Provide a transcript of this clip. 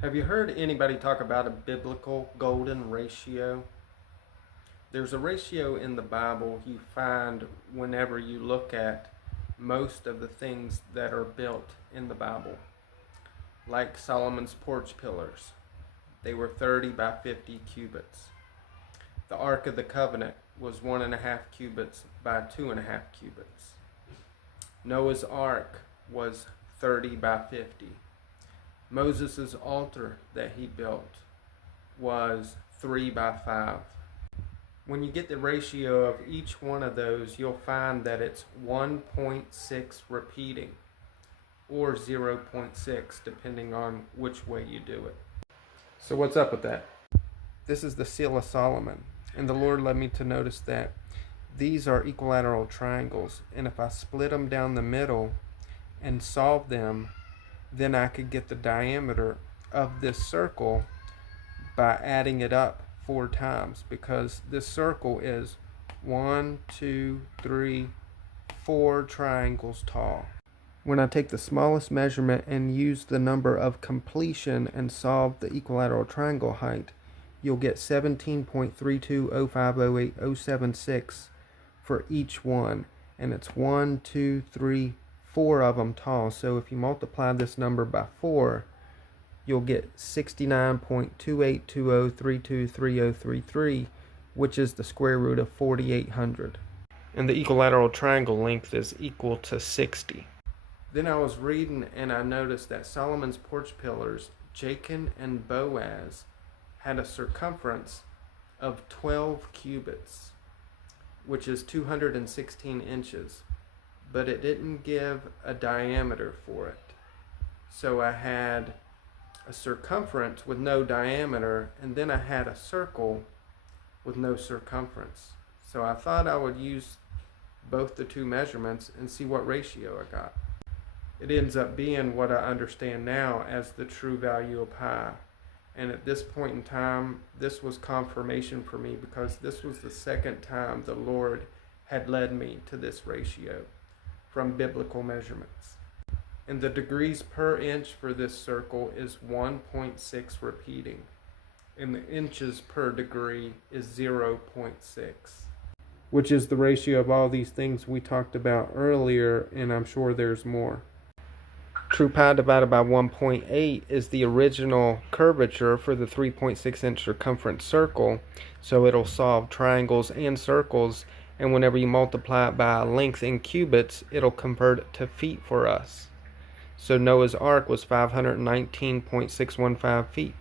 Have you heard anybody talk about a biblical golden ratio? There's a ratio in the Bible you find whenever you look at most of the things that are built in the Bible. Like Solomon's porch pillars. They were 30 by 50 cubits. The Ark of the Covenant was 1.5 cubits by 2.5 cubits. Noah's Ark was 30 by 50. Moses' altar that he built was 3 by 5. When you get the ratio of each one of those, you'll find that it's 1.6 repeating, or 0.6 depending on which way you do it. So what's up with that? This is the Seal of Solomon, and the Lord led me to notice that these are equilateral triangles, and if I split them down the middle and solve them, then I could get the diameter of this circle by adding it up 4 times, because this circle is 1, 2, 3, 4 triangles tall. When I take the smallest measurement and use the number of completion and solve the equilateral triangle height, you'll get 17.32050876 for each one, and it's 1, 2, 3, 4 of them tall. So if you multiply this number by 4, you'll get 69.2820323033, which is the square root of 4800. And the equilateral triangle length is equal to 60. Then I was reading and I noticed that Solomon's porch pillars, Jachin and Boaz, had a circumference of 12 cubits, which is 216 inches, but it didn't give a diameter for it. So I had a circumference with no diameter, and then I had a circle with no circumference. So I thought I would use both the two measurements and see what ratio I got. It ends up being what I understand now as the true value of pi. And at this point in time, this was confirmation for me, because this was the second time the Lord had led me to this ratio from biblical measurements. And the degrees per inch for this circle is 1.6 repeating, and the inches per degree is 0.6, which is the ratio of all these things we talked about earlier, and I'm sure there's more. True pi divided by 1.8 is the original curvature for the 3.6 inch circumference circle, so it'll solve triangles and circles, and whenever you multiply it by length in cubits, it'll convert it to feet for us. So Noah's Ark was 519.615 feet.